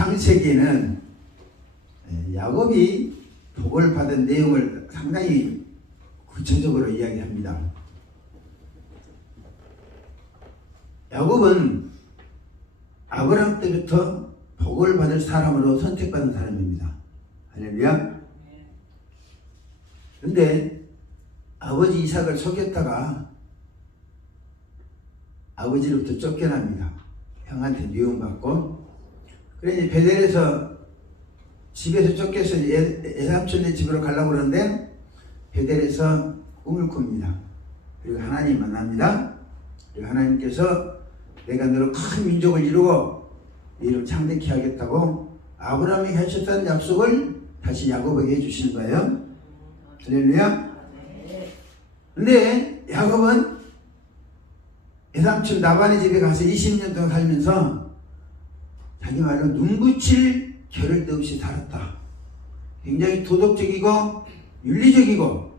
창세기에는 야곱이 복을 받은 내용을 상당히 구체적으로 이야기합니다. 야곱은 아브라함 때부터 복을 받을 사람으로 선택받은 사람입니다. 할렐루야. 그런데 아버지 이삭을 속였다가 아버지로부터 쫓겨납니다. 형한테 미움받고. 그래서 베델에서 집에서 쫓겨서 애삼촌네 집으로 가려고 그러는데 베델에서 꿈을 꿉니다. 그리고 하나님 만납니다. 그리고 하나님께서 내가 너로 큰 민족을 이루고 이를 창대케 하겠다고 아브라함에게 하셨다는 약속을 다시 야곱에게 해주시는 거예요. 할렐루야. 근데 야곱은 애삼촌 라반의 집에 가서 20년 동안 살면서 자기 말로 눈붙일 겨를도 없이 살았다. 굉장히 도덕적이고 윤리적이고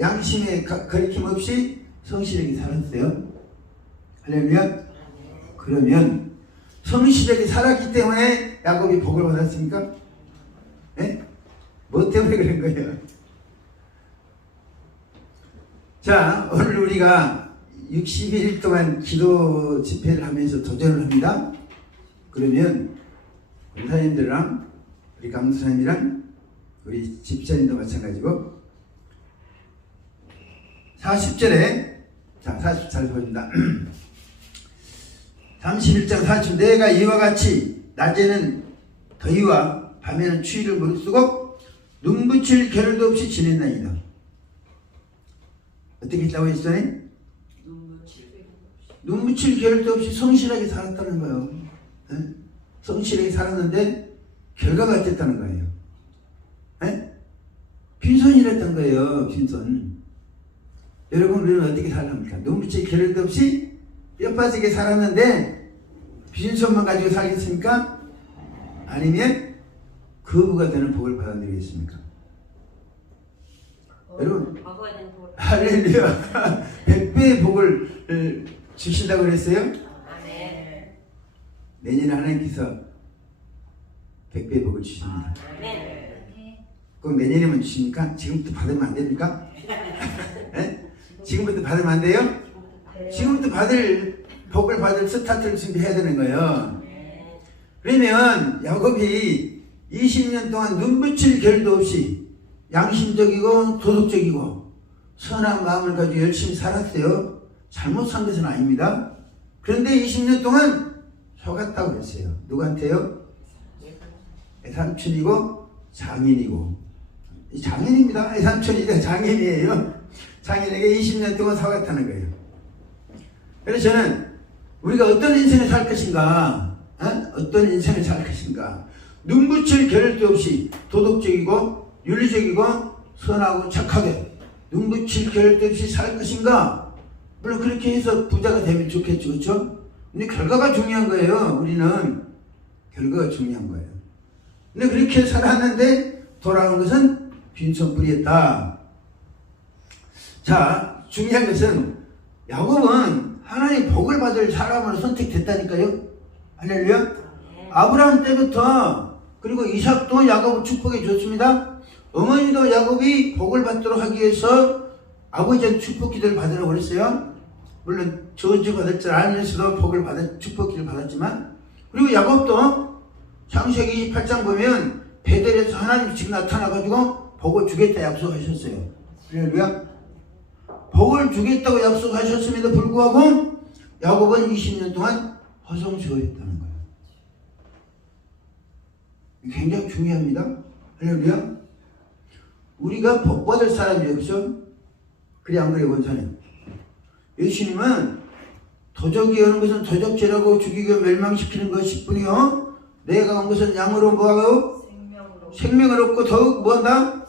양심에 거리낌 없이 성실하게 살았어요. 할렐루야. 그러면 성실하게 살았기 때문에 야곱이 복을 받았습니까? 네? 뭐 때문에 그런 거예요? 자, 오늘 우리가 60일 동안 기도 집회를 하면서 도전을 합니다. 그러면 권사님들이랑 우리 강사님이랑 우리 집사님도 마찬가지고 40절에 자 40절 보입니다. 31장 40절 내가 이와 같이 낮에는 더위와 밤에는 추위를 무릅쓰고 눈붙일 겨를도 없이 지냈나이다. 어떻게 했다고 했어요? 눈붙일 겨를도 없이 성실하게 살았다는 거예요. 네? 성실하게 살았는데 결과가 어땠다는 거예요. 네? 빈손이랬던 거예요. 빈손. 여러분 우리는 어떻게 살랍니까? 눈붙일 겨를도 없이 뼈 빠지게 살았는데 빈손만 가지고 살겠습니까? 아니면 거부가 되는 복을 받아들이겠습니까? 여러분 할렐루야. 100배의 복을 주신다고 그랬어요? 아멘. 내년에 하나님께서 100배의 복을 주십니다. 꼭 내년에만 주십니까? 지금부터 받으면 안 됩니까? 네? 지금부터 받으면 안 돼요? 지금부터 복을 받을 스타트를 준비해야 되는 거예요. 그러면 야곱이 20년 동안 눈붙일 겨를도 없이 양심적이고 도덕적이고 선한 마음을 가지고 열심히 살았어요. 잘못 산 것은 아닙니다. 그런데 20년 동안 속았다고 했어요. 누구한테요? 애삼촌이고 장인이고. 장인입니다. 애삼촌이다 장인이에요. 장인에게 20년 동안 속았다는 거예요. 그래서 저는 우리가 어떤 인생을 살 것인가, 어떤 인생을 살 것인가, 눈붙일 겨를도 없이 도덕적이고 윤리적이고 선하고 착하게 눈붙일 겨를도 없이 살 것인가. 물론 그렇게 해서 부자가 되면 좋겠죠, 그렇죠? 근데 결과가 중요한 거예요. 우리는 결과가 중요한 거예요. 근데 그렇게 살았는데 돌아온 것은 빈손불이었다. 자, 중요한 것은 야곱은 하나님 복을 받을 사람으로 선택됐다니까요. 할렐루야. 아브라함 때부터 그리고 이삭도 야곱을 축복해 줬습니다. 어머니도 야곱이 복을 받도록 하기 위해서 아버지한테 축복 기도를 받으라고 그랬어요. 물론 저주 받을 줄 알면서도 복을 받은 축복 기도를 받았지만, 그리고 야곱도 창세기 28장 보면 베델에서 하나님이 지금 나타나가지고 복을 주겠다 약속하셨어요. 할렐루야. 복을 주겠다고 약속하셨음에도 불구하고 야곱은 20년 동안 허송세월했다는 거예요. 굉장히 중요합니다. 할렐루야. 우리가 복받을 사람이에요. 그죠? 그래 안 그래요, 권사님? 예수님은 도적이 오는 것은 도적질하고 죽이고 멸망시키는 것일 뿐이요, 내가 온 것은 양으로 뭐하고? 생명을 얻고 더욱 뭐한다?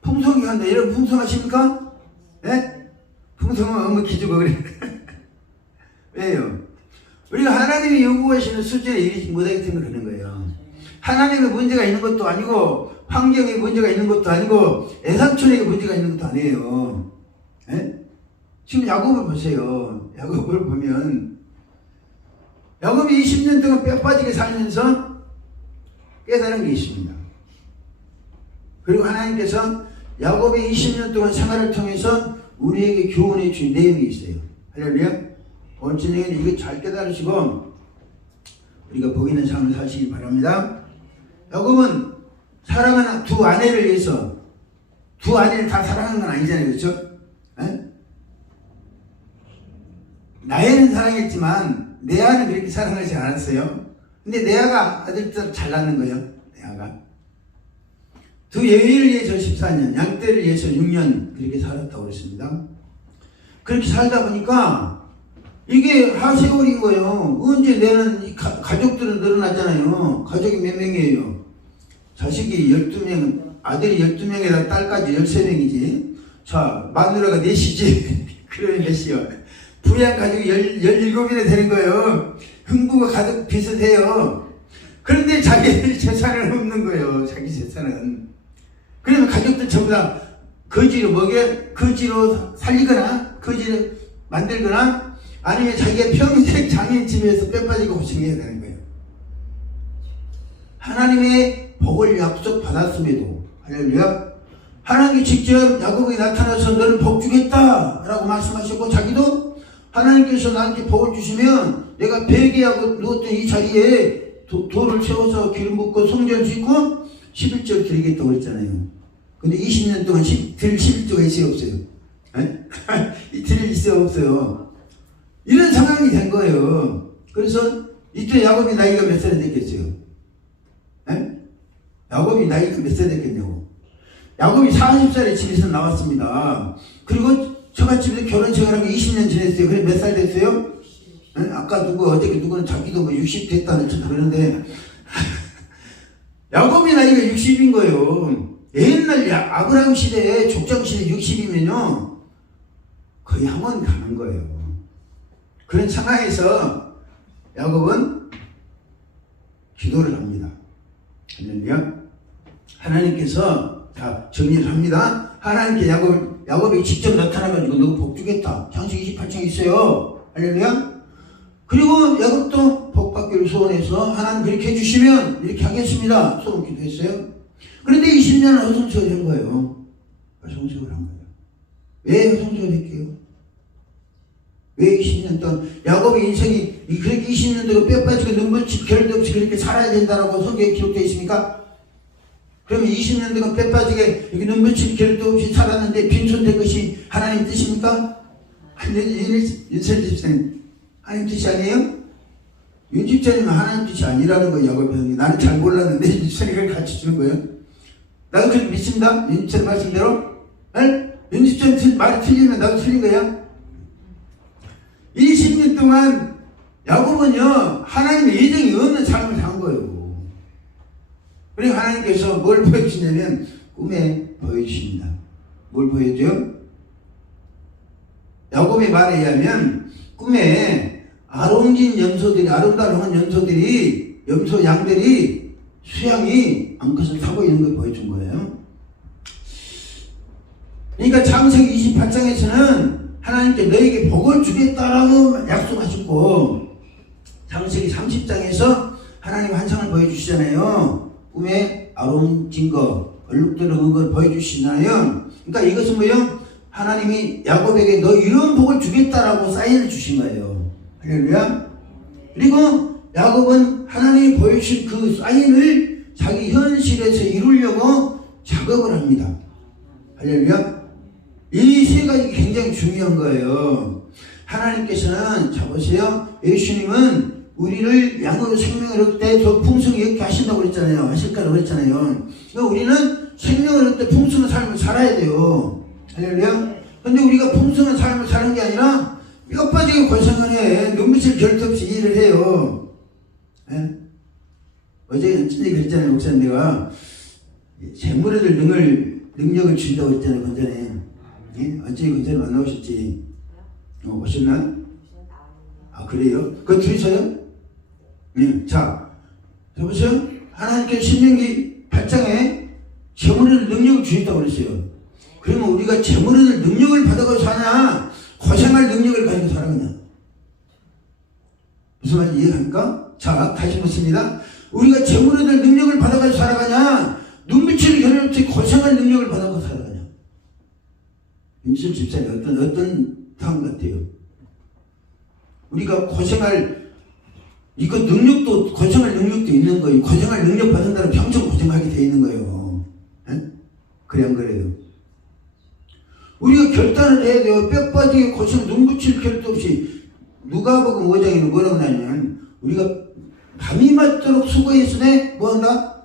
풍성히 한다. 여러분 풍성하십니까? 네? 풍성은 너무 기죽어 그래. 왜요? 우리가 하나님이 요구하시는 수준에 이르지 못하기 때문에 그러는 거예요. 하나님의 문제가 있는 것도 아니고 환경에 문제가 있는 것도 아니고 애삼촌에게 문제가 있는 것도 아니에요. 네? 지금 야곱을 보세요. 야곱을 보면 야곱이 20년 동안 뼈 빠지게 살면서 깨달은 게 있습니다. 그리고 하나님께서 야곱의 20년 동안 생활을 통해서 우리에게 교훈해 준 내용이 있어요. 할렐루야. 오늘 저녁에는 이거 잘 깨달으시고 우리가 복 있는 삶을 사시기 바랍니다. 야곱은 사랑하는 두 아내를 위해서 두 아내를 다 사랑하는 건 아니잖아요. 그렇죠? 에? 나애는 사랑했지만 레아는 그렇게 사랑하지 않았어요. 근데 레아가 아들들 잘 낳는 거예요. 레아가 두 여인을 위해서 14년, 양떼를 위해서 6년 그렇게 살았다고 그랬습니다. 그렇게 살다 보니까 이게 하세월인 거예요. 언제 내는 가족들은 늘어나잖아요. 가족이 몇 명이에요? 자식이 12명, 아들이 12명에다 딸까지 13명이지. 자, 마누라가 넷이지. 그러면 몇이요? 부양 가족이 17이나 되는 거예요. 흥부가 가족 비슷해요. 그런데 자기 재산을 없는 거예요. 자기 재산은. 그러면 가족들 전부 다 거지로 거지로 살리거나 거지로 만들거나 아니면 자기가 평생 장인집에서 뼈 빠지고 고생해야 되는 거예요. 하나님의 복을 약속 받았음에도 할렐루야. 하나님이 직접 야곱에게 나타나서 너는 복 주겠다 라고 말씀하셨고 자기도 하나님께서 나한테 복을 주시면 내가 베개하고 누웠던 이 자리에 돌을 세워서 기름 붓고 성전 짓고 11절 드리겠다고 그랬잖아요. 근데 20년 동안 들 11조가 있어요 없어요? 드릴 있어요 없어요? 이런 상황이 된 거예요. 그래서 이때 야곱이 나이가 몇 살이 됐겠어요? 야곱이 나이가 몇 살이 됐겠냐고. 야곱이 40살에 집에서 나왔습니다. 그리고 처갓집에서 결혼 생활하고 20년 지냈어요. 그래 몇 살 됐어요? 아까 어저께 누구는 자기도 뭐 60 됐다는 척 그러는데 야곱이 나이가 60인 거예요. 옛날 아브라함 시대에 족장 시대 60이면요 거의 학원 가는 거예요. 그런 상황에서 야곱은 기도를 합니다. 할렐루야. 하나님께서 다 정리를 합니다. 하나님께 야곱이 직접 나타나가지고 너 복 주겠다. 창세기 28장 있어요. 할렐루야. 그리고 야곱도 복 받기를 소원해서 하나님 그렇게 해주시면 이렇게 하겠습니다. 소원 기도했어요. 그런데 20년은 허송세월이 된 거예요. 허송세월을 한 거예요. 왜 허송세월이 됐게요? 왜 20년 동안 야곱의 인생이 그렇게 20년 동안 뼈 빠지고 눈물집 결도 없이 그렇게 살아야 된다라고 성경에 기록되어 있습니까? 그러면 20년 동안 뼈 빠지게 이렇게 눈물집 결도 없이 살았는데 빈손된 것이 하나님 뜻입니까? 윤선 집사님 하나님 뜻이 아니에요? 윤 집사님은 하나님 뜻이 아니라는 거예요. 야곱 형이. 나는 잘 몰랐는데 윤 집사님이 그걸 가르쳐주는 거예요. 나도 그렇게 믿습니다. 윤 집사님 말씀대로. 윤 집사님 말이 틀리면 나도 틀린 거야. 20년 동안 야곱은요 하나님의 예정이 없는 삶을 산 거예요. 그리고 하나님께서 뭘 보여주시냐면 꿈에 보여주십니다. 뭘 보여줘요? 야곱의 말에 의하면 꿈에 아롱진 염소들이 아름다운 염소들이 염소 양들이 수양이 암컷을 타고 있는 걸 보여준 거예요. 그러니까 창세기 28장에서는 하나님께 너에게 복을 주겠다라고 약속하셨고 창세기 30장에서 하나님 환상을 보여주시잖아요. 꿈에 아롱진 거 얼룩들은 걸 보여주시잖아요. 그러니까 이것은 뭐예요? 하나님이 야곱에게 너 이런 복을 주겠다라고 사인을 주신 거예요. 할렐루야. 그리고 야곱은 하나님이 보여주신 그 사인을 자기 현실에서 이루려고 작업을 합니다. 할렐루야. 이 세 가지 굉장히 중요한 거예요. 하나님께서는 자 보세요. 예수님은 우리를 양으로 생명을 얻을 때 더 풍성히 얻게 하신다고 그랬잖아요. 하실 거라고 그랬잖아요. 그러니까 우리는 생명을 얻을 때 풍성한 삶을 살아야 돼요. 할렐루야. 근데 우리가 풍성한 삶을 사는 게 아니라 뼈 빠지게 고생하네. 눈빛을 결도 없이 일을 해요. 예? 어제 연천이 그랬잖아요. 목사님 내가 재물을 능력을 준다고 했잖아요. 건전에. 예? 언제 건전에 만나오셨지? 오셨나? 아 그래요? 그거 들으셔요? 네. 자 보세요. 하나님께서 신명기 8장에 재물을 능력을 주셨다고 그랬어요. 그러면 우리가 재물을 능력을 받아가지고 사냐? 고생할 능력을 가지고 살아가냐? 무슨 말인지 이해합니까? 자, 다시 묻습니다. 우리가 재물에 대한 능력을 받아가지고 살아가냐? 눈빛을 겨누지 고생한 능력을 받아가지고 살아가냐? 임실 집사님 어떤 상황 같아요? 우리가 고생할 이거 능력도 고생할 능력도 있는 거예요. 고생할 능력 받는다면 평생 고생하게 돼 있는 거예요. 에? 그래 안 그래요? 우리가 결단을 해야 돼요. 뼈 빠지게 고생 눈붙일 결도 없이 누가복음 5장에는 뭐라고 나냐면 우리가 밤이 맞도록 수고했으네 뭐한다?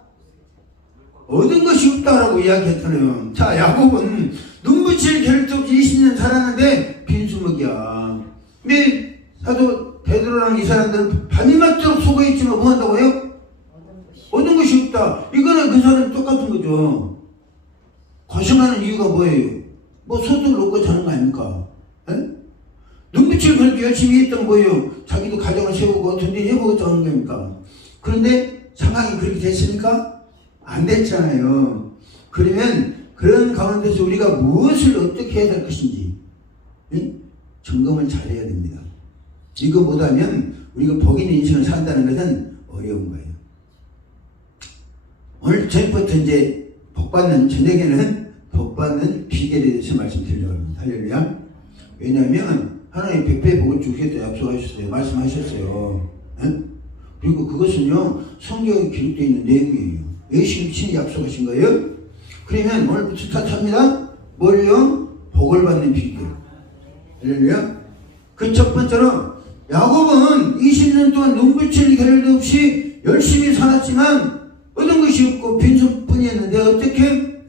얻은 것이 없다라고 이야기했잖아요. 자, 야곱은 눈붙일 결도 없이 20년 살았는데 빈수먹이야. 근데 사도 베드로랑 이 사람들은 밤이 맞도록 수고했지만 뭐 한다고요? 얻은 것이 없다. 이거는 그 사람 똑같은 거죠. 고생하는 이유가 뭐예요? 뭐 소득을 얻고 자는 거 아닙니까? 에? 눈빛을 그렇게 열심히 했던 거예요. 자기도 가정을 세우고 든든히 해보겠다고 하는 겁니까? 그런데 상황이 그렇게 됐습니까? 안 됐잖아요. 그러면 그런 가운데서 우리가 무엇을 어떻게 해야 될 것인지 점검을 잘해야 됩니다. 이거 못하면 우리가 복 있는 인생을 산다는 것은 어려운 거예요. 오늘 저녁부터 이제 복받는 저녁에는 복받는 비결에 대해서 말씀드리려고 합니다. 할렐루야. 왜냐하면 하나님 백배 복을 주겠다 약속하셨어요. 말씀하셨어요. 에? 그리고 그것은요 성경에 기록되어 있는 내용이에요. 예수님 친히 약속하신 거예요. 그러면 오늘부터 스타트합니다. 뭐를요? 복을 받는 비결. 할렐루야. 그 첫 번째로 야곱은 20년 동안 눈붙일 겨를도 없이 열심히 살았지만 얻은 것이 없고 빈손뿐이었는데 어떻게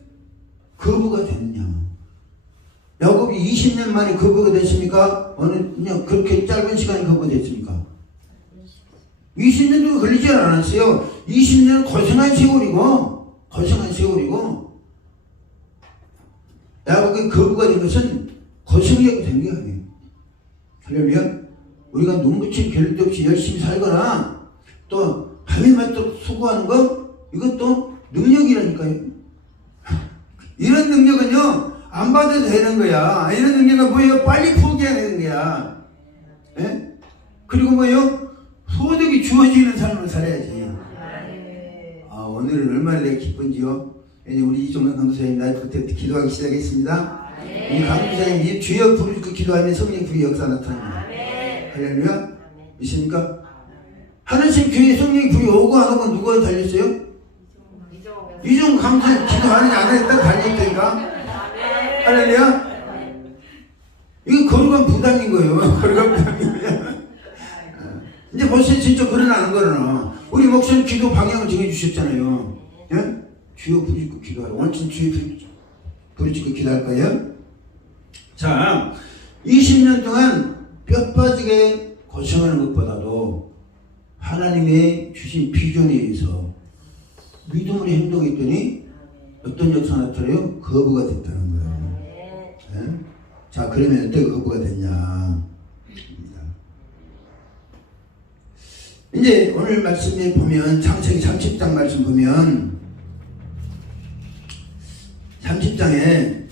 거부가 됐느냐? 야곱이 20년 만에 거부가 됐습니까? 그냥 그렇게 짧은 시간에 거부가 됐습니까? 20년도 걸리지 않았어요. 20년은 고생한 세월이고 야곱이 거부가 된 것은 고생하게 된 게 아니에요. 할렐루야. 우리가 눈붙일 겨를도 없이 열심히 살거나 또 밤이 맞도록 수고하는 거 이것도 능력이라니까요. 이런 능력은요 안 받아도 되는 거야. 이런 능력은 뭐예요? 빨리 포기해야 되는 거야. 예? 그리고 뭐예요? 소득이 주어지는 삶을 살아야지. 오늘은 얼마나 내가 기쁜지요. 이제 우리 이종현 강도사님 나이부터 기도하기 시작했습니다. 이 강도사님이 주여 부르짖고 기도하면 성령 불의 역사 나타납니다. 할렐루야. 있습니까? 하나씩 교회 성령 불이 오고 안 오고 누가 달렸어요? 이종 강도사님 기도하느냐 안 하느냐 딱 달려있다니까. 할렐루야. 이거 거룩한 부담인 거예요. 거룩한 부담이에요. 이제 벌써 진짜 그러나는 거는 우리 목사님 기도 방향을 정해주셨잖아요. 예? 주여 부르짖고 기도하라. 오늘 주여 부르짖고 기도할 거예요. 자, 20년 동안 뼈 빠지게 고생하는 것보다도 하나님의 주신 비전에 의해서 믿음으로 행동했더니 어떤 역사 나타나요? 거부가 됐다는 거예요. 예? 자, 그러면 어떻게 거부가 됐냐? 이제 오늘 말씀에 보면 창세기 30장 말씀 보면 30장에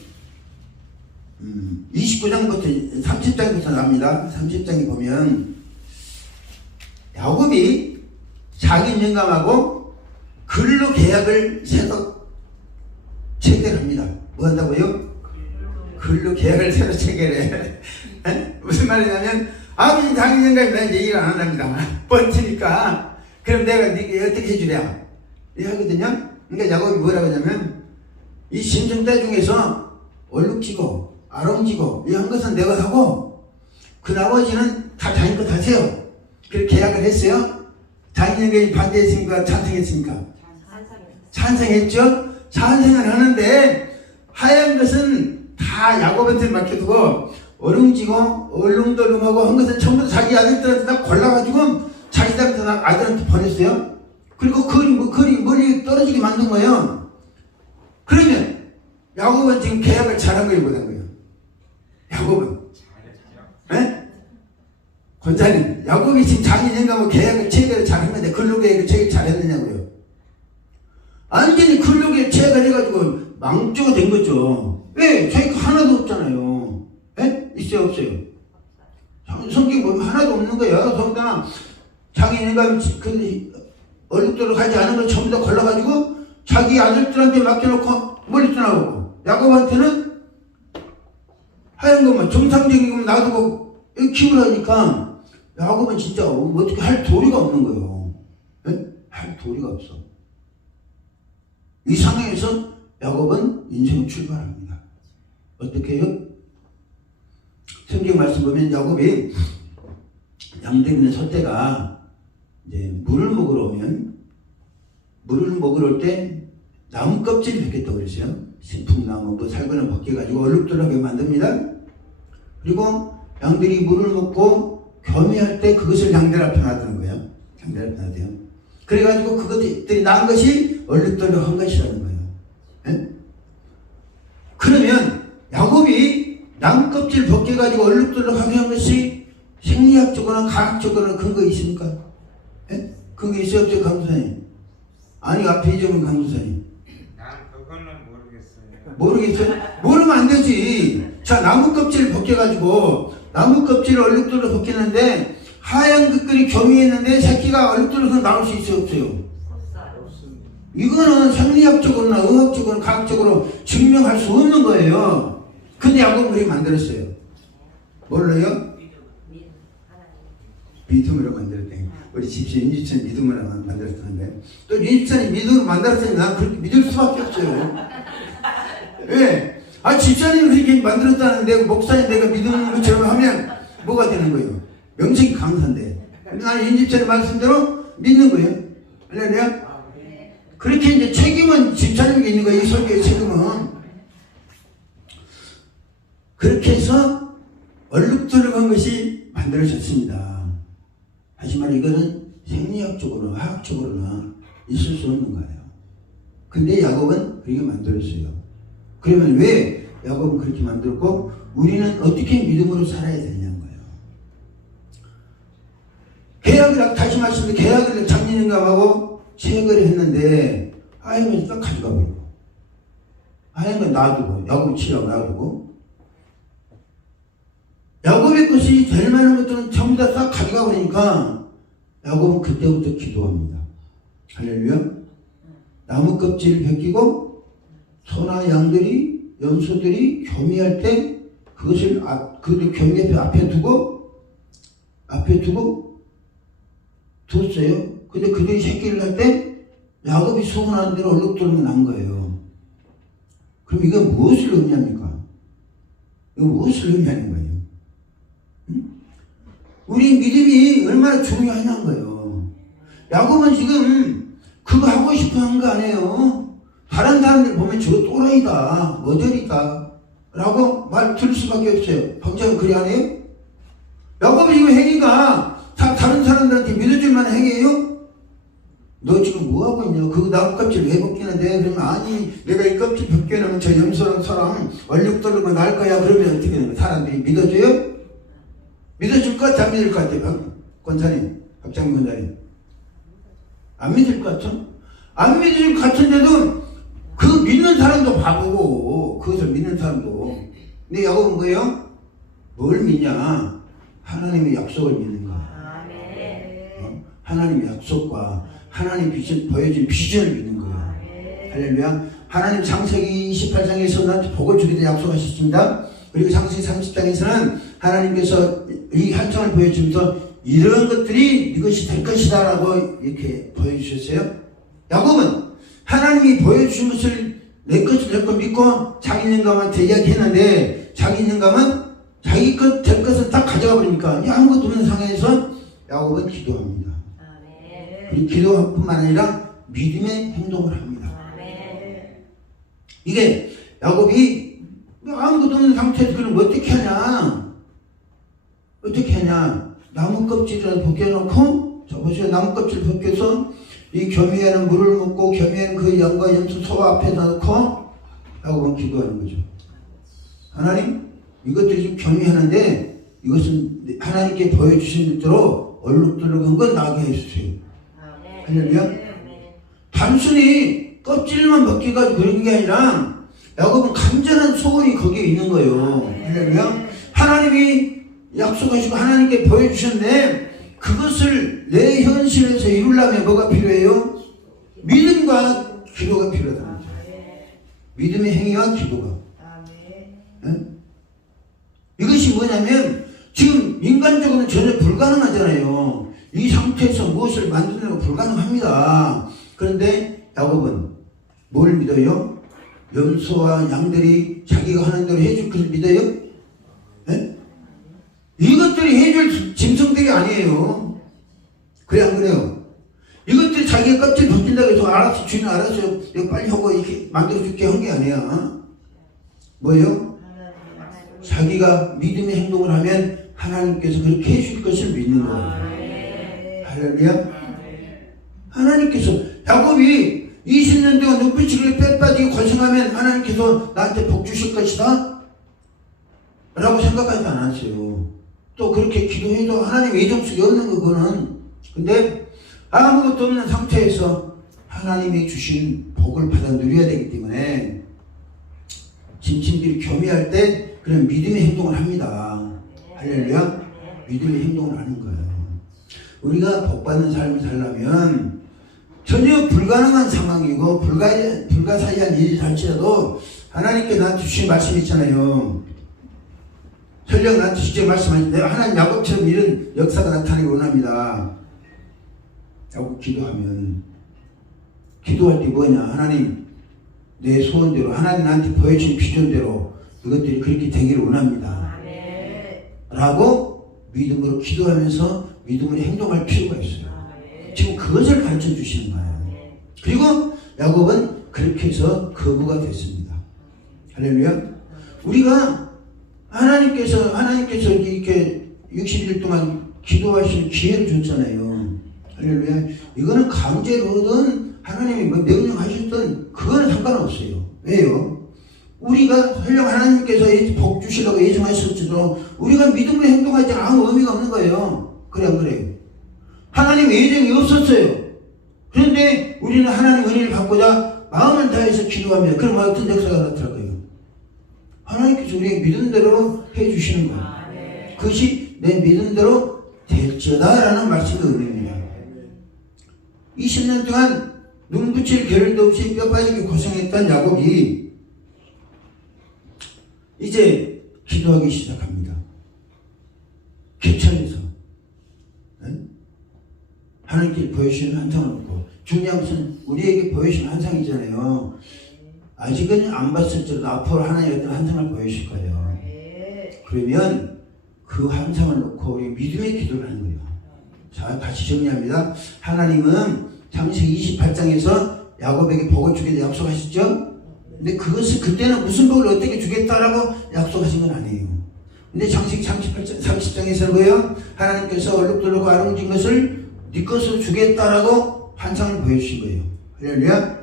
29장부터 30장부터 나옵니다. 30장에 보면 야곱이 자기 영감하고 근로 계약을 새로 체결합니다. 뭐 한다고요? 근로 계약을 새로 체결해. 무슨 말이냐면 아버지 자기 영감이 난 얘기를 안 한답니다. 뻔치니까 그럼 내가 네게 어떻게 해주랴 이 하거든요. 그러니까 야곱이 뭐라고 하냐면 이 심정자 중에서 얼룩지고 아롱지고 이 한 것은 내가 하고 그 나머지는 다 자기 것 하세요. 그렇게 계약을 했어요. 자기 영감이 반대했습니까? 찬성했습니까? 찬성했죠. 찬성을 하는데 하얀 것은 다 야곱한테 맡겨두고 얼룩지고 얼룩덜룩하고 한 것은 전부 다 자기 아들들한테 다 골라가지고 자기들한테 아들한테 보냈어요. 그리고 그리 멀리 떨어지게 만든 거예요. 그러면 야곱은 지금 계약을 잘한 거예요, 못한 거예요? 야곱은 예? 권사님, 야곱이 지금 자기 영감하고 계약을 체결을 잘했는데 근로계획을 체결 잘했느냐고요? 완전히 근로계획 체결해가지고 망조가 된 거죠. 왜? 자기가 하나도 없잖아요. 예? 있어요, 없어요? 성경에 보면 하나도 없는 거예요. 성당 자기 영감이 얼룩덜룩 하지 않은 걸 전부 다 걸러가지고 자기 아들들한테 맡겨놓고 멀리 떠나오고, 야곱한테는 하얀 것만 정상적인 것만 놔두고 키우라니까 야곱은 진짜 어떻게 할 도리가 없는 거예요. 네? 할 도리가 없어. 이 상황에서 야곱은 인생을 출발합니다. 어떻게 해요? 성경 말씀 보면 야곱이 양떼기는 소떼가 이제 물을 먹으러 오면, 물을 먹으러 올 때 나무 껍질을 벗겼다고 그랬어요. 신풍나무 뭐 살구나 벗겨가지고 얼룩덜룩하게 만듭니다. 그리고 양들이 물을 먹고 겸해할 때 그것을 양들 앞에 놔두는 거예요. 양들 앞에 놔둬요. 그래가지고 그것들이 나은 것이 얼룩덜룩한 것이라는 거예요. 네? 그러면 야곱이 나무 껍질 벗겨가지고 얼룩덜룩하게 한 것이 생리학적으로나 과학적으로나 근거 있습니까? 네? 그거 있어요, 없어요, 강수사님? 아니, 앞에 이정은 강수사님. 난 그거는 모르겠어요. 모르겠어요? 모르면 안 되지. 자, 나무 껍질을 벗겨가지고 나무 껍질을 얼룩덜룩 벗겼는데 하얀 것들이 겸유했는데 새끼가 얼룩덜룩 나올 수 있어요, 없어요? 이거는 생리학적으로나 의학적으로나 과학적으로 증명할 수 없는 거예요. 근데 야곱은 그렇게 만들었어요. 뭘로요? 믿음으로 만들었대. 우리 집시 윤집사님 믿음으로 만들었다는데, 또 윤집사님 믿음으로 만들었더니 난 그렇게 믿을 수밖에 없어요. 왜? 아, 집사님이 그렇게 만들었다는데 목사님 내가 믿는 것처럼 하면 뭐가 되는 거예요? 명색이 강사인데. 근데 나는 윤집사님 말씀대로 믿는 거예요. 할렐루야? 그렇게 이제 책임은 집사님에게 있는 거예요. 이 설교의 책임은. 그렇게 해서 얼룩덜룩한 것이 만들어졌습니다. 하지만 이거는 생리학적으로나 화학적으로나 있을 수 없는 거예요. 근데 야곱은 그렇게 만들었어요. 그러면 왜 야곱은 그렇게 만들었고 우리는 어떻게 믿음으로 살아야 되냐는 거예요. 계약을, 다시 말씀드리면 계약을 장인인감하고 체결을 했는데 하얀 딱 가져가 버리고, 하얀 건 놔두고, 야곱 치라고 놔두고, 야곱의 것이 될 만한 것들은 전부 다 싹 가져가 버리니까 야곱은 그때부터 기도합니다. 할렐루야. 나무 껍질을 벗기고 소나 양들이, 염소들이 겸이할 때 그것을 그들 겸이 앞에 두고 뒀어요. 근데 그들이 새끼를 할 때 야곱이 소원하는 대로 얼룩덜룩 난 거예요. 그럼 이건 무엇을 의미합니까? 이거 무엇을 의미하는 거예요? 우리 믿음이 얼마나 중요하냐는 거예요. 야곱은 지금 그거 하고 싶어 한 거 아니에요. 다른 사람들 보면 저거 또라이다, 머저리다 라고 말 들을 수밖에 없어요. 방장은 그래 안 해요? 야곱은 지금 행위가 다 다른 사람들한테 믿어줄 만한 행위예요? 너 지금 뭐 하고 있냐? 그거 나무 껍질 왜 벗기는데? 그러면 아니, 내가 이 껍질 벗겨놓으면 저 염소랑 소랑 얼룩덜룩 날 거야. 그러면 어떻게 되는 거야? 사람들이 믿어줘요? 믿어줄 것 같아? 안 믿을 것 같아요? 권사님, 박장민 권사님. 안 믿을 것 같죠? 안 믿을 것 같은데도 그 믿는 사람도 바보고, 그것을 믿는 사람도. 근데 야곱은 뭐예요? 뭘 믿냐? 하나님의 약속을 믿는 거야. 하나님의 약속과 하나님 보여준 비전을 믿는 거예요. 할렐루야. 하나님 창세기 28장에서 나한테 복을 주기도 약속하셨습니다. 그리고 창세기 30장에서는 하나님께서 이 한창을 보여주면서 이런 것들이 이것이 될 것이다 라고 이렇게 보여주셨어요. 야곱은 하나님이 보여주신 것을 내 것을 될 것 믿고 자기 영감한테 이야기했는데, 자기 영감은 자기 것 될 것을 딱 가져가 버리니까 아무것도 없는 상황에서 야곱은 기도합니다. 그리고 기도뿐만 아니라 믿음의 행동을 합니다. 이게 야곱이 아무것도 없는 상태에서 그럼 어떻게 하냐? 어떻게 하냐? 나무 껍질이라도 벗겨놓고, 자 보세요. 나무 껍질 벗겨서 이 겸이에는 물을 먹고 겸이에는 그 양과 염소 소 앞에다 놓고 야곱은 기도하는 거죠. 하나님, 이것들이 좀 겸이하는데 이것은 하나님께 보여주신 대로 얼룩덜룩한 건 나게 해주세요. 할렐루야. 단순히 껍질만 벗겨가지고 그런 게 아니라 야곱은 간절한 소원이 거기에 있는 거예요. 할렐루야. 하나님이 약속하시고 하나님께 보여주셨는데 그것을 내 현실에서 이루려면 뭐가 필요해요? 믿음과 기도가 필요하다. 믿음의 행위와 기도가. 네? 이것이 뭐냐면 지금 인간적으로는 전혀 불가능하잖아요. 이 상태에서 무엇을 만드는 건 불가능합니다. 그런데 야곱은 뭘 믿어요? 염소와 양들이 자기가 하는 대로 해줄 것을 믿어요? 네? 이것들이 해줄 짐승들이 아니에요. 그래 안 그래요? 이것들이 자기가 껍질 벗긴다고 해서 알았어 주인 알았어 이거 빨리 하고 이렇게 만들어줄게 한 게 아니야. 뭐예요? 자기가 믿음의 행동을 하면 하나님께서 그렇게 해줄 것을 믿는 거예요. 할렐루야. 하나님께서 야곱이 20년 동안 눈빛을 빼 빠지게 고생하면 하나님께서 나한테 복 주실 것이다 라고 생각하지 않았어요. 또 그렇게 기도해도 하나님 예정 속에 없는 그거는. 근데 아무것도 없는 상태에서 하나님이 주신 복을 받아 누려야 되기 때문에 짐승들이 교미할 때 그런 믿음의 행동을 합니다. 할렐루야. 믿음의 행동을 하는 거예요. 우리가 복받는 삶을 살려면 전혀 불가능한 상황이고 불가사의한 일이 할지라도 하나님께 나한테 주신 말씀이 있잖아요. 설령 나한테 직접 말씀하신 내가 하나님 야곱처럼 이런 역사가 나타나기 원합니다. 야곱 기도하면 기도할 때 뭐냐? 하나님 내 소원대로 하나님 나한테 보여주신 비전대로 이것들이 그렇게 되기를 원합니다. 라고 믿음으로 기도하면서 믿음으로 행동할 필요가 있어요. 지금 그것을 가르쳐 주시는 거예요. 그리고 야곱은 그렇게 해서 거부가 됐습니다. 할렐루야. 우리가 하나님께서 이렇게 60일 동안 기도하시는 기회를 줬잖아요. 할렐루야. 이거는 강제로든 하나님이 뭐 명령하셨든 그거는 상관없어요. 왜요? 우리가 설령 하나님께서 복 주시라고 예정하셨지도 우리가 믿음으로 행동하지 아무 의미가 없는 거예요. 그래 안 그래요? 하나님의 예정이 없었어요. 그런데 우리는 하나님 은혜를 받고자 마음을 다해서 기도하면 그럼 어떤 역사가 나타날 거예요? 하나님께서 우리의 믿음대로 해주시는 거예요. 그것이 내 믿음대로 될지어다 라는 말씀의 의미입니다. 20년 동안 눈 붙일 겨를도 없이 뼈 빠지게 고생했던 야곱이 이제 기도하기 시작합니다. 개천에서 하나님께 보여주시는 환상을 놓고 중요한 것은 우리에게 보여주시는 환상이잖아요. 아직은 안 봤을지라도 앞으로 하나님 어떤 환상을 보여주실 거예요. 그러면 그 환상을 놓고 우리 믿음의 기도를 하는 거예요. 자, 다시 정리합니다. 하나님은 창세기 28장에서 야곱에게 복을 주겠다 약속하셨죠? 근데 그것을 그때는 무슨 복을 어떻게 주겠다라고 약속하신 건 아니에요. 근데 창세기 30장에서 뭐예요? 하나님께서 얼룩덜룩 아름진 것을 네 것으로 주겠다라고 환상을 보여주신 거예요. 할렐루야.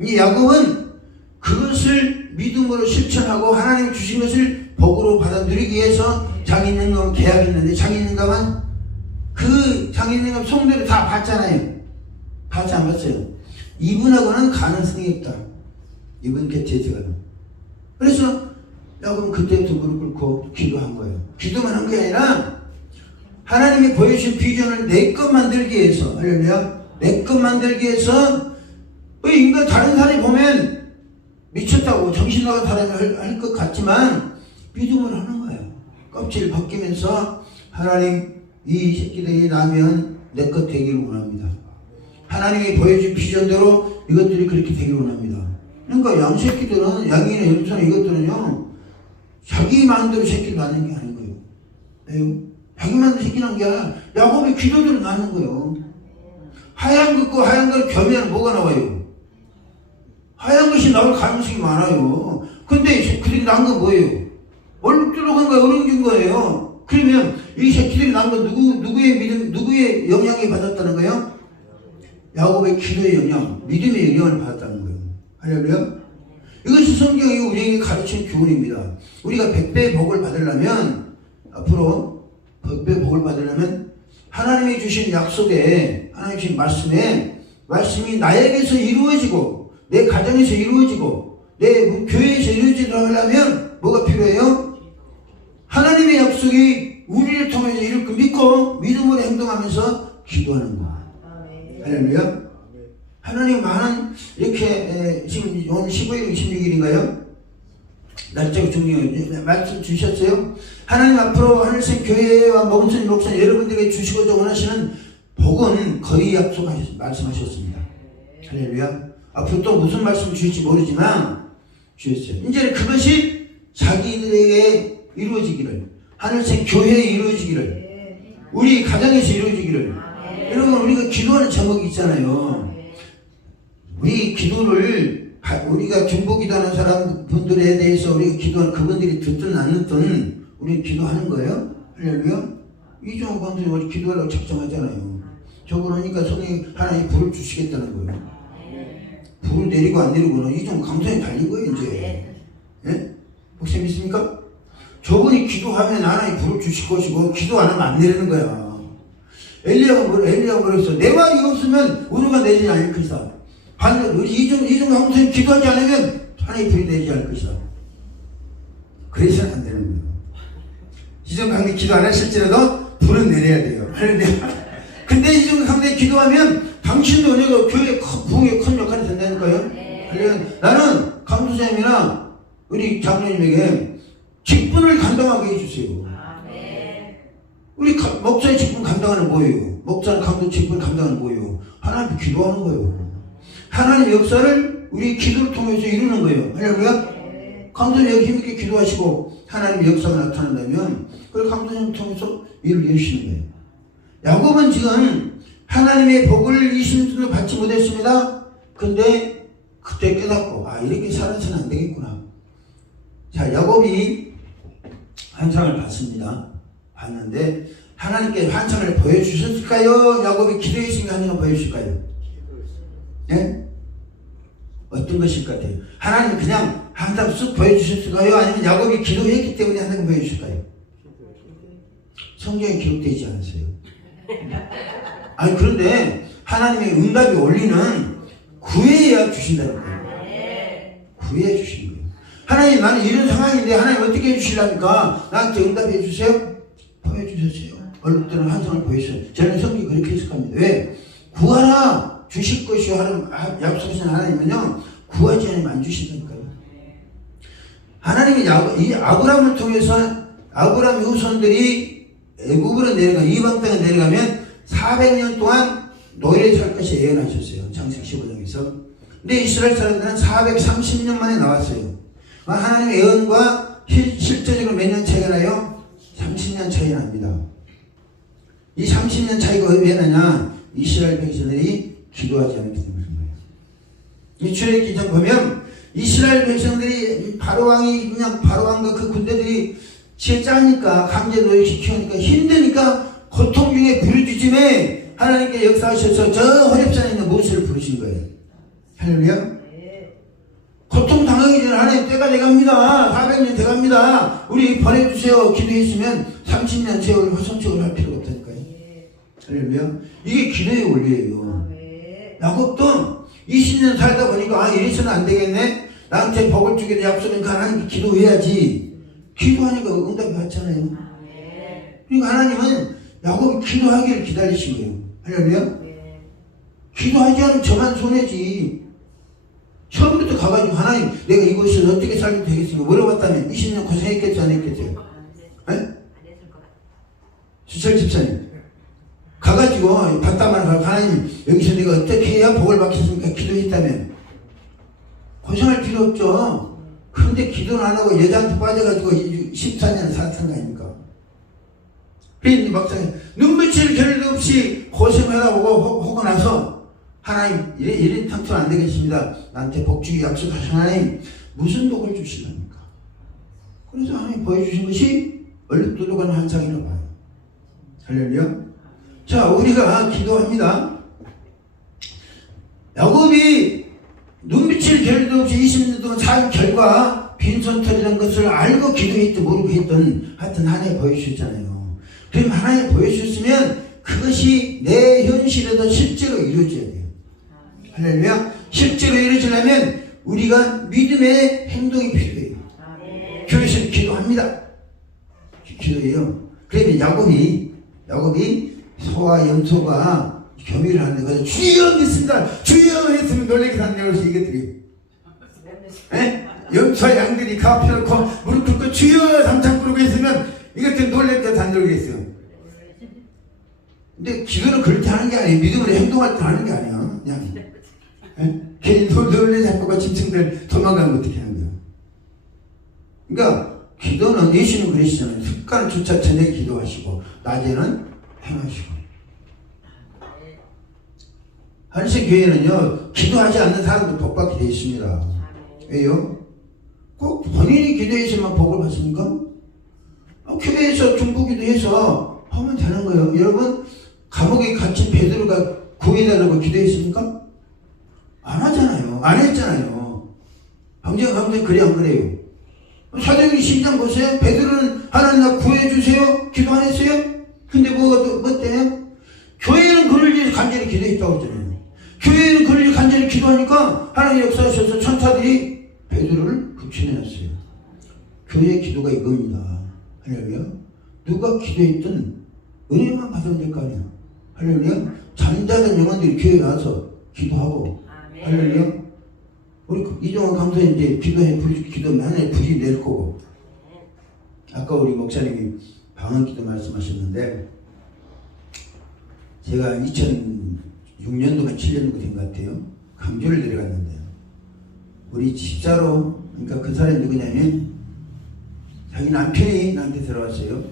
이 야곱은 그것을 믿음으로 실천하고 하나님이 주신 것을 복으로 받아 누리기 위해서 장인님과 계약했는데 장인님과만 그 장인님과 성도를 다 봤잖아요. 봤지 안 봤어요? 이분하고는 가능성이 없다. 이분 곁에 들어가는. 그래서 야곱은 그때부터 무릎 꿇고 기도한 거예요. 기도만 한 게 아니라 하나님이 보여주신 비전을 내 것 만들기 위해서, 할렐루야, 내 것 만들기 위해서 인간 다른 사람이 보면 미쳤다고 정신 나간 사람이 할 것 같지만 믿음을 하는 거예요. 껍질 벗기면서 하나님 이 새끼들이 나면 내 것 되기를 원합니다. 하나님이 보여준 비전대로 이것들이 그렇게 되기를 원합니다. 그러니까 양새끼들은 양이나 염소나 이것들은요 자기 마음대로 새끼를 낳는 게 아닌 거예요. 네? 자기 마음대로 새끼 낳는 게 아니라 야곱의 기도대로 낳는 거예요. 하얀 것과 하얀 걸 겸하면 뭐가 나와요? 하얀 것이 나올 가능성이 많아요. 근데 새끼들이 낳은 건 뭐예요? 얼룩덜룩한 거예요. 어른진 거예요. 그러면 이 새끼들이 낳은 건 누구의 믿음, 누구의 영향이 받았다는 거예요? 야곱의 기도의 영향, 믿음의 영향을 받았다는 거예요. 할렐루야. 이것이 성경이 우리에게 가르치는 교훈입니다. 우리가 100배의 복을 받으려면 앞으로 100배의 복을 받으려면 하나님이 주신 약속에 하나님이 주신 말씀이 나에게서 이루어지고 내 가정에서 이루어지고 내 교회에서 이루어지도록 하려면 뭐가 필요해요? 하나님의 약속이 우리를 통해서 이를 믿고 믿음으로 행동하면서 기도하는 거야. 할렐루야. 하나님 많은 이렇게 지금 오늘 15일, 26일인가요? 날짜가 중요해요. 말씀 주셨어요. 하나님 앞으로 하늘색 교회와 목사님, 여러분들에게 주시고자 원하시는 복은 거의 말씀하셨습니다. 할렐루야. 앞으로 또 무슨 말씀 주실지 모르지만 주셨어요. 이제는 그것이 자기들에게 이루어지기를, 하늘색 교회에 이루어지기를, 우리 가정에서 이루어지기를. 여러분, 우리가 기도하는 제목이 있잖아요. 우리 기도를 우리가 중보 기도하는 사람분들에 대해서 우리가 기도하는 그분들이 듣든 안 듣든 우리 기도하는 거예요. 할렐루야. 이종호 권사님 우리 기도하라고 작정하잖아요. 저걸 하니까 성령 하나님 불을 주시겠다는 거예요. 불을 내리고 안 내리고는 이종호 강사에 달린 거예요 이제. 예? 혹시 믿습니까? 저분이 기도하면 하나님 불을 주실 것이고 기도 안 하면 안 내리는 거야. 엘리야가 뭐라 했어? 내 말이 없으면 우리가 내리지 않을 것이다. 반대로 우리 이종 형수님 기도하지 않으면 하나님 불이 내리지 않을 것이다. 그래서는 안 되는 거예요. 이종 강대 기도 안 하실지라도 불은 내려야 돼요. 근데 이종 강대 기도하면 당신도 은혜가 교회에 부흥에 큰 역할이 된다니까요. 그래서 나는 강도사님이나 우리 장로님에게 직분을 감당하게 해주세요. 우리 목사의 직분 감당하는 뭐예요? 목사는 강도 직분 감당하는 뭐예요? 하나님 기도하는 거예요. 하나님의 역사를 우리 기도를 통해서 이루는 거예요. 할렐루야. 강도님 여기 힘있게 기도하시고 하나님의 역사가 나타난다면 그걸 강도님을 통해서 일을 이루시는 거예요. 야곱은 지금 하나님의 복을 20년도 받지 못했습니다. 근데 그때 깨닫고 이렇게 살아서는 안 되겠구나. 자, 야곱이 환상을 봤습니다. 봤는데 하나님께 환상을 보여주셨을까요? 야곱이 기도했으니까 하나님 보여주실까요? 예? 어떤 것일 것 같아요? 하나님 그냥 항상 쑥 보여주셨을까요? 아니면 야곱이 기도했기 때문에 하나님 보여주실까요? 성경에 기록되지 않았어요. 그런데 하나님의 응답이 올리는 구해야 주신다는 거예요. 구해야 주시는 거예요. 하나님 나는 이런 상황인데 하나님 어떻게 해주시랍니까? 나한테 응답해 주세요. 보여주셨어요. 얼룩들은 환상을 보여주셨어요. 저는 성경이 그렇게 해석합니다. 왜? 구하라 주실 것이요 하는 약속하신 하나님은요 구하지 않으면 안 주신다니까요. 하나님이 이 아브라함을 통해서 아브라함의 후손들이 애굽으로 내려가 이방 땅에 내려가면 400년 동안 노예를 살 것이 예언하셨어요. 창세기 15장에서. 근데 이스라엘 사람들은 430년 만에 나왔어요. 하나님의 예언과 실제적으로 몇 년 차이가 나요? 30년 차이가 납니다. 이 30년 차이가 왜 나냐? 이스라엘 백성들이 기도하지 않기 때문입니다. 이 출애굽기장 보면 이스라엘 백성들이 바로왕이 그냥 바로왕과 그 군대들이 지혜 짜니까 강제 노예시키니까 힘드니까 고통 중에 부르짖음에 하나님께 역사하셔서 저 호렙산에 있는 모세를 부르신 거예요. 할렐루야. 고통 당하기 전에 하나님 때가 돼갑니다. 400년 돼갑니다. 우리 보내주세요. 기도했으면 30년 세월 허송적으로 할 필요가 없다니까요. 할렐루야. 이게 기도의 원리예요. 야곱도 20년 살다 보니까 이래서는 안 되겠네. 나한테 복을 주기로 약속하니까 하나님께 기도해야지. 기도하니까 응답이 왔잖아요. 그러니까 하나님은 야곱이 기도하기를 기다리신 거예요. 할렐루야. 기도하지 않으면 저만 손해지. 처음부터 가가지고 하나님 내가 이곳을 어떻게 살면 되겠습니까? 물어봤다면 20년 고생했겠지 안 했겠어요? 수철 집사님 가가지고 받다만 가고 하나님 여기서 내가 어떻게 해야 복을 받겠습니까? 기도했다면 고생할 필요 없죠. 그런데 기도는 안 하고 여자한테 빠져가지고 14년 살았던 거 아닙니까? 그런데 막상 눈빛을 결도 없이 고생하라고 하고 나서 하나님 이런 탕투는 안 되겠습니다. 나한테 복 주기 약속하신 하나님 무슨 복을 주시랍니까? 그래서 하나님 보여주신 것이 얼룩덜룩한 환상이라고 봐요. 할렐루야. 자, 우리가 기도합니다. 야곱이 눈빛을 결도 없이 20년 동안 산 결과 빈손털이라는 것을 알고 기도했든 모르고 했든 하여튼 하나님 보여주셨잖아요. 그럼 하나님 보여주셨으면 그것이 내 현실에도 실제로 이루어져야 돼요. 할렐루야. 실제로 이루어지려면 우리가 믿음의 행동이 필요해요. 교회에서 기도합니다. 기도해요. 그래서 야곱이 소와 염소가 겸유를 하는데 그래서 주여 믿습니다. 주여 했으면 놀래게 산다고 해서 이것들이 염소와 양들이 가펴놓고 무릎 꿇고 주여 삼창 부르고 있으면 이것들 놀랄 때 단절겠어요. 근데 기도는 그렇게 하는 게 아니에요. 믿음으로 행동할 때 하는 게 아니야. 그냥 괜히 놀래 잡고가 짐승들 도망가면 어떻게 하는 거야. 그러니까 기도는 예수는 그러시잖아요. 습관조차 저녁에 기도하시고 낮에는 행하시고. 한시 교회는요 기도하지 않는 사람도 복받게 되어 있습니다. 왜요? 꼭 본인이 기도했으면 복을 받습니까? 교회에서 중보기도해서 하면 되는 거예요. 여러분 감옥에 갇힌 베드로가 구해달라고 기도했습니까? 안 하잖아요. 안 했잖아요. 방정 그래 안 그래요? 사도행전 12장 보세요. 베드로는 하나님 나 구해주세요 기도 안 했어요? 근데 뭐 어때요? 교회는 그를 위해서 간절히 기도했다고 했잖아요. 교회는 그를 위해서 간절히 기도하니까 하나님 역사하셔서 천사들이 베드로를 구출해놨어요. 교회 기도가 이겁니다. 할렐루야. 누가 기도했든 은혜만 받으면 될 거 아니야. 할렐루야. 잠자던 영혼들이 교회에 와서 기도하고. 할렐루야. 우리 이종환 강사님 이제 기도해 기도 맨날 불이 낼 거고. 아까 우리 목사님이 방언 기도 말씀하셨는데 제가 2006년도가 7년도가 된 것 같아요. 강주를 내려갔는데 우리 집사로 그러니까 그 사람이 누구냐면 자기 남편이 나한테 들어왔어요.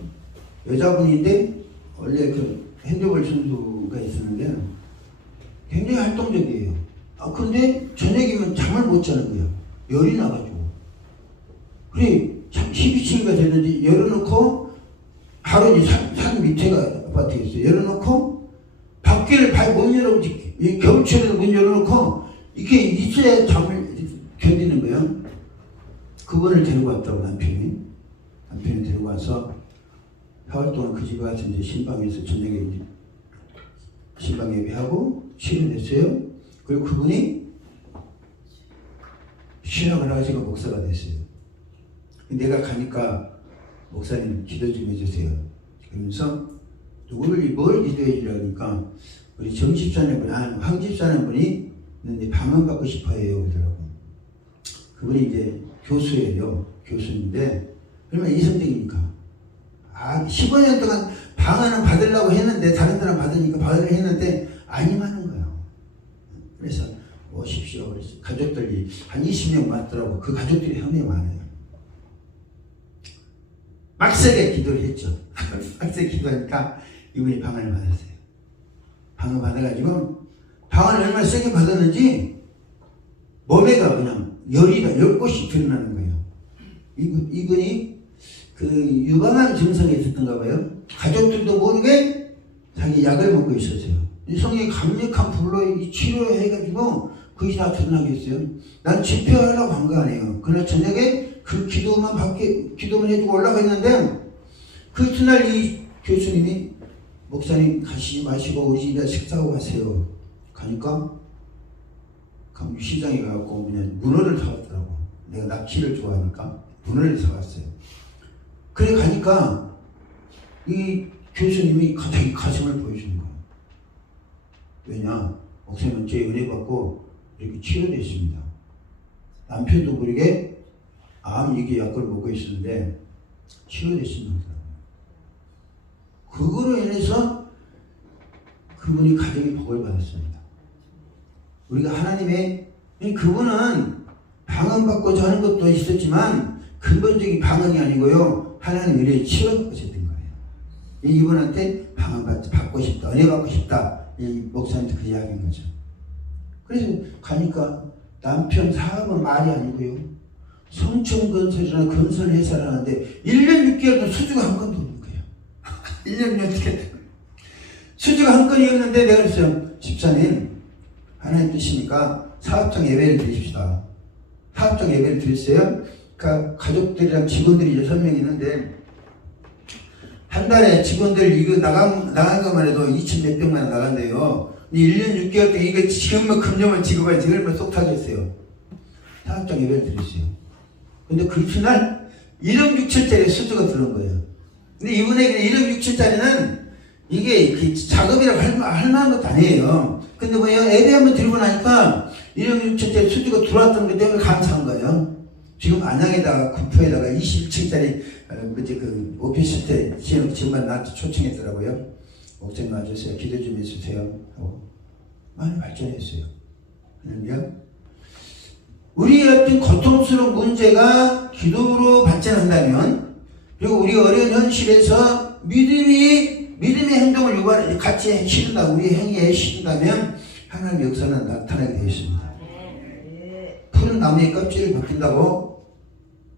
여자분인데 원래 그 핸드볼 선수가 있었는데 굉장히 활동적이에요. 근데 저녁이면 잠을 못 자는 거예요. 열이 나가지고. 그래 12층인가 되는지 열어놓고 바로 이제 산 밑에가 아파트에 있어요. 열어놓고 밖에를 못 열어보고 겨울철에도 문 열어놓고 이게 있어야 잠을 견디는 거예요. 그분을 데리고 왔다고 남편이 데리고 와서 4월 동안 그 집에 가서 이제 신방에서 저녁에 이제 신방 예배하고 치료됐어요. 그리고 그분이 신학을 하시고 목사가 됐어요. 내가 가니까 목사님 기도 좀 해주세요. 그러면서 뭘 기도해 주려고 하니까 우리 정집사님 분이 황 집사님 분이 있는데 방언 받고 싶어 해요. 그러더라고. 그분이 이제 교수예요. 교수인데 얼마나 이성적이니까 15년 동안 방언은 받으려고 했는데 다른 사람 받으니까 받으려고 했는데 안 임하는 거예요. 그래서 오십시오. 그래서 가족들이 한 20명 왔더라고. 그 가족들이 형이 많아요. 막세게 기도를 했죠. 막세게 기도하니까 이분이 방언을 받았어요. 방언 받아가지고 방언을 얼마나 세게 받았는지 몸에가 그냥 열곳이 드러나는 거예요. 이분이 그 유방암 증상이 있었던가 봐요. 가족들도 모르게 자기 약을 먹고 있었어요. 성령이 강력한 불로 치료해가지고 그것이 다 드러나겠어요. 난 집회하려고 한 거 아니에요. 그날 저녁에 그 기도만 해주고 올라갔는데 그 이튿날 이 교수님이 목사님 가시지 마시고 우리 집에 식사하고 가세요. 가니까 강주시장에 가갖고 그냥 문어를 사왔더라고. 내가 낚시를 좋아하니까 문어를 사왔어요. 그래 가니까 이 교수님이 갑자기 가슴을 보여주는 거예요. 왜냐? 목사님은 제 은혜 받고 이렇게 치료됐습니다. 남편도 모르게 암 이게 약을 먹고 있었는데 치료됐습니다. 그거로 인해서 그분이 가정의 복을 받았습니다. 우리가 하나님의 그분은 방언 받고자 하는 것도 있었지만 근본적인 방언이 아니고요. 하나님 은혜에 치료받고 싶은 거예요. 이분한테 방언 받고 싶다. 은혜 받고 싶다. 이 목사님한테 그 이야기인 거죠. 그래서 가니까 남편 사업은 말이 아니고요. 성촌건설이나 건설회사를 하는데 1년 6개월도 수주가 한 건도 없는 거예요. 1년 6개월 수주가 한 건이었는데 내가 그랬어요. 집사님 하나님 뜻이니까 사업장 예배를 드리십시다. 사업장 예배를 드렸어요. 그러니까 가족들이랑 직원들이 6명 있는데 한 달에 직원들 이거 나간 것만 해도 2천 몇 백만 원 나간대요. 1년 6개월 동안 이거 지금만 금년만 지급하지 지금만 쏙 타겠어요. 사업장 예배를 드렸어요. 근데 그 이튿날 1억 6천짜리 수주가 들어온 거예요. 근데 이분에게 1억 6천짜리는 이게 작업이라고 할 만한 것도 아니에요. 근데 뭐예요? 예배 한번 드리고 나니까 1억 6천짜리 수주가 들어왔던 것 때문에 감사한 거예요. 지금 안양에다가 구포에다가 20층짜리 그 오피스텔 지금만 나한테 초청했더라고요. 목사님 와주세요. 기도 좀 해주세요. 하고 많이 발전했어요. 그러면 우리의 어떤 고통스러운 문제가 기도로 발전한다면, 그리고 우리 어려운 현실에서 믿음의 행동을 같이 실은다, 우리의 행위에 실은다면 하나님의 역사는 나타나게 되어 있습니다. 푸른 나무의 껍질을 벗긴다고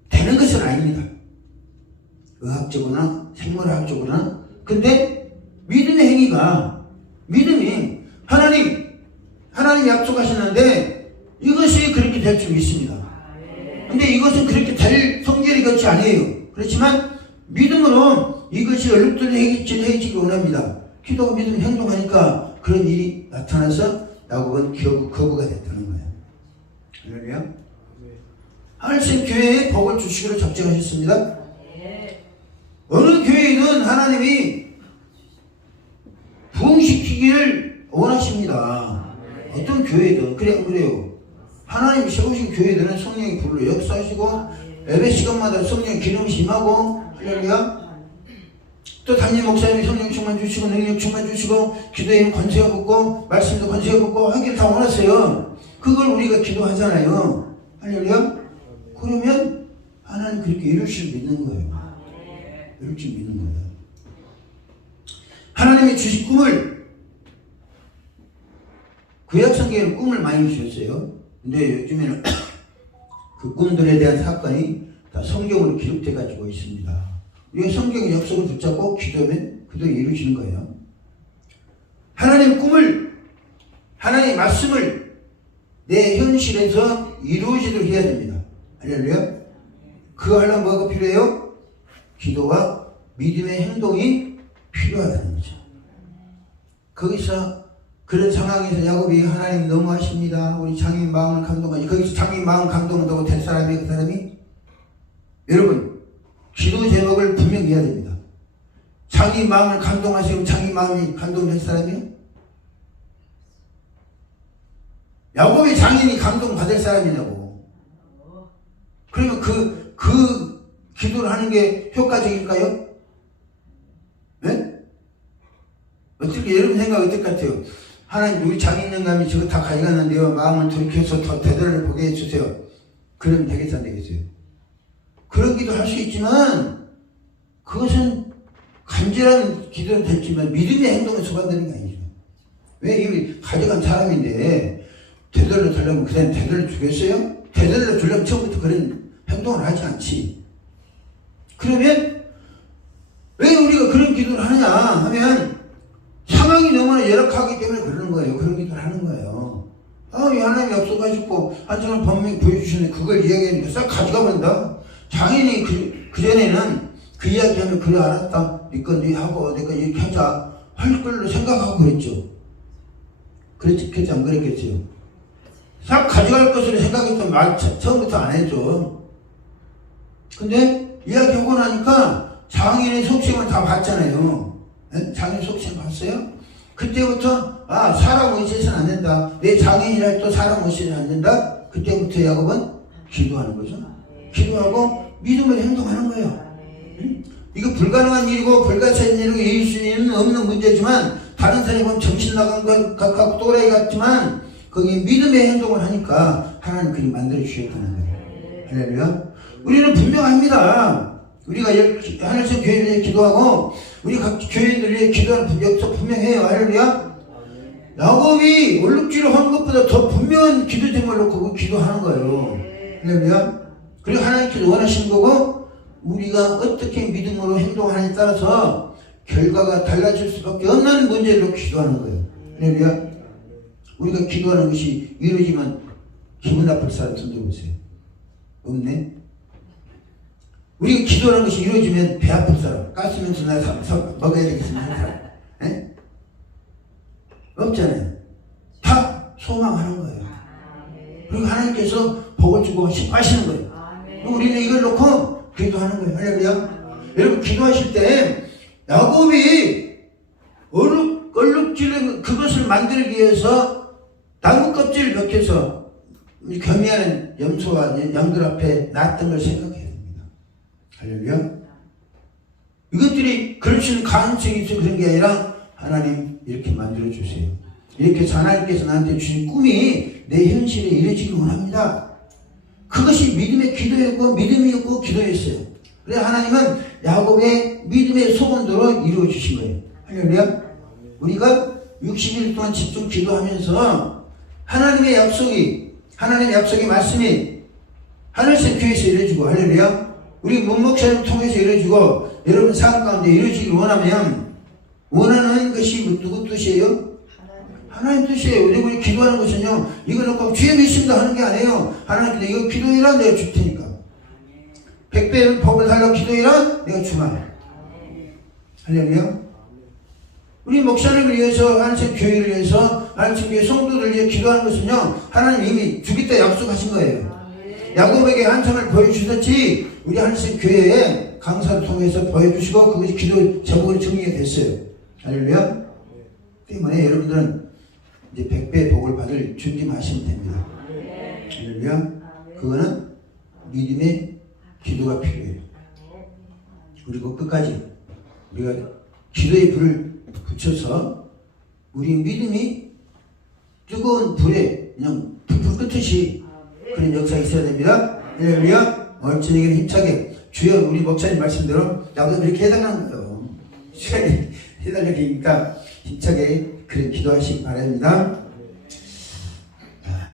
되는 것은 아닙니다. 의학적으로나 생물학적으로나. 근데 믿음의 행위가, 믿음이 하나님이 약속하셨는데 이것이 그렇게 될 줄 믿습니다. 근데 이것은 그렇게 될 성질이 것이 아니에요. 그렇지만 믿음으로 이것이 얼룩덜해지기 원합니다. 기도가 믿음 행동하니까 그런 일이 나타나서 야곱은 거부가 됐다는 거예요. 할렐루야. 하늘신 교회에 복을 주시기로 작정하셨습니다. 어느 교회이든 하나님이 부흥시키기를 원하십니다. 어떤 교회든. 그래 안 그래요? 하나님이 세우신 교회들은 성령이 불로 역사하시고 예배 시간마다 성령 기름이 임하고, 할렐루야. 또 담임 목사님이 성령 충만 주시고 능력 충만 주시고 기도에 권세가 붙고 말씀도 권세가 붙고 하기를 다 원하세요. 그걸 우리가 기도하잖아요. 할렐루야. 그러면 하나님 그렇게 이룰 줄 믿는 거예요. 이룰 줄 믿는 거예요. 하나님이 주신 꿈을, 구약 성경에는 꿈을 많이 주셨어요. 근데 요즘에는 그 꿈들에 대한 사건이 다 성경으로 기록돼 가지고 있습니다. 우리가 성경의 약속을 붙잡고 기도하면 그대로 이루어지는 거예요. 하나님의 꿈을, 하나님의 말씀을 내 현실에서 이루어지도록 해야 됩니다. 할렐루야. 그거 하려면 뭐가 필요해요? 기도와 믿음의 행동이 필요하다는 거죠. 거기서 그런 상황에서 야곱이 하나님 너무하십니다. 우리 장인 마음을 감동하지. 거기서 장인 마음 감동한다고 될 사람이 그 사람이? 여러분, 기도 제목을 분명히 해야 됩니다. 장인 마음을 감동하시면 장인 마음이 감동될 사람이요? 야곱의 장인이 감동받을 사람이냐고. 그러면 그 기도를 하는 게 효과적일까요? 네? 어떻게, 여러분 생각 어떨 것 같아요? 하나님, 우리 장인 영감이 저거 다 가져갔는데요. 마음을 돌이켜서 더 되돌려 보게 해주세요. 그러면 되겠어, 안 되겠어요? 그런 기도 할 수 있지만, 그것은 간절한 기도는 됐지만, 믿음의 행동에 소관되는 게 아니죠. 왜? 이미 가져간 사람인데, 되돌려 달라면 그 사람 되돌려 주겠어요? 되돌려 주려면 처음부터 그런 행동을 하지 않지. 그러면, 왜 우리가 그런 기도를 하느냐 하면, 상황이 너무나 열악하기 때문에 그러는 거예요. 그런 기도를 하는 거예요. 이 하나님이 약속하셨고 한정을 분명히 보여주시는데 그걸 이야기하니까 싹 가져가 본다. 장인이 그전에는 그 이야기하면 그래 알았다. 니꺼 니 하고 내가 이렇게 하자 할 걸로 생각하고 그랬죠. 그랬지 안 그랬겠지요. 싹 가져갈 것으로 생각했던 말 처음부터 안 했죠. 근데 이야기하고 나니까 장인의 속셈을 다 봤잖아요. 장인 속셈 봤어요? 그때부터 사람 의지해서는 안 된다. 내 장인이라 또 사람 의지해서는 안 된다. 그때부터 야곱은 기도하는 거죠. 기도하고 믿음으로 행동하는 거예요. 이거 불가능한 일이고 불가사의 일이고 이길 수는 없는 문제지만 다른 사람이 보면 정신 나간 것 같고 또라이 같지만 거기 믿음의 행동을 하니까 하나님 그리 만들어 주셨다는 거예요. 할렐루야. 우리는 분명합니다. 우리가 하늘색 교회를 위해 기도하고 우리 각 교인들을 위해 기도하는 역사 분명해요. 할렐루야. 야곱이 얼룩지를 한 것보다 더 분명한 기도 제목을 놓고 기도하는 거예요. 할렐루야. 그리고 하나님께서 원하시는 거고 우리가 어떻게 믿음으로 행동하느냐에 따라서 결과가 달라질 수밖에 없는 문제를 놓고 기도하는 거예요. 할렐루야. 우리가 기도하는 것이 이루어지면 기분 나쁠 사람 손 들어보세요. 없네. 우리가 기도하는 것이 이루어지면 배 아플 사람, 가스면서 나 먹어야 되겠습니다. 사람. 에? 없잖아요. 다 소망하는 거예요. 그리고 하나님께서 복을 주고 하시는 거예요. 우리는 이걸 놓고 기도하는 거예요. 할렐루야. 여러분 기도하실 때 야곱이 얼룩질을 그것을 만들기 위해서 나무 껍질을 벗겨서 겸이하는 염소와 양들 앞에 놨던 걸 생각해야 됩니다. 할렐루야. 이것들이 그럴 수 있는 가능성이 있어 그런 게 아니라 하나님 이렇게 만들어 주세요. 이렇게 하나님께서 나한테 주신 꿈이 내 현실에 이루어지길 원합니다. 그것이 믿음의 기도였고 믿음이었고 기도였어요. 그래 하나님은 야곱의 믿음의 소원대로 이루어 주신 거예요. 할렐루야. 우리가 60일 동안 집중 기도하면서 하나님의 약속의 말씀이 하늘색 교회에서 이루어지고 할렐루야. 우리 문목사님 통해서 이루어지고 여러분 삶 가운데 이루어지길 원하면 원하는 것이 누구 뜻이에요? 하나님 뜻이에요. 우리 기도하는 것은요 이거 놓고 주여 믿습니다 하는 게 아니에요. 하나님께 이거 기도해라 내가 줄 테니까 100배의 복을 달라고 기도해라 내가 주마. 할렐루야. 우리 목사님을 위해서 하나님 교회를 위해서 하나님 교회 성도들을 위해 기도하는 것은요 하나님 이미 주겠다 약속하신 거예요. 야곱에게 한참을 보여주셨지 우리 하나님 교회에 강사를 통해서 보여주시고 그것이 기도 제목으로 정리가 됐어요. 할렐루야. 때문에 여러분들은 이제 100배의 복을 받을 준비하시면 됩니다. 할렐루야. 그거는 믿음의 기도가 필요해요. 그리고 끝까지 우리가 기도의 불을 붙여서 우리 믿음이 뜨거운 불에 그냥 불 끄듯이 그런 역사가 있어야 됩니다. 할렐루야. 오늘 저녁에는 힘차게 주여 우리 목사님 말씀대로 나보다 이렇게 해달라는 거예요. 시간이 해달라니까 힘차게 그런 기도하시기 바랍니다.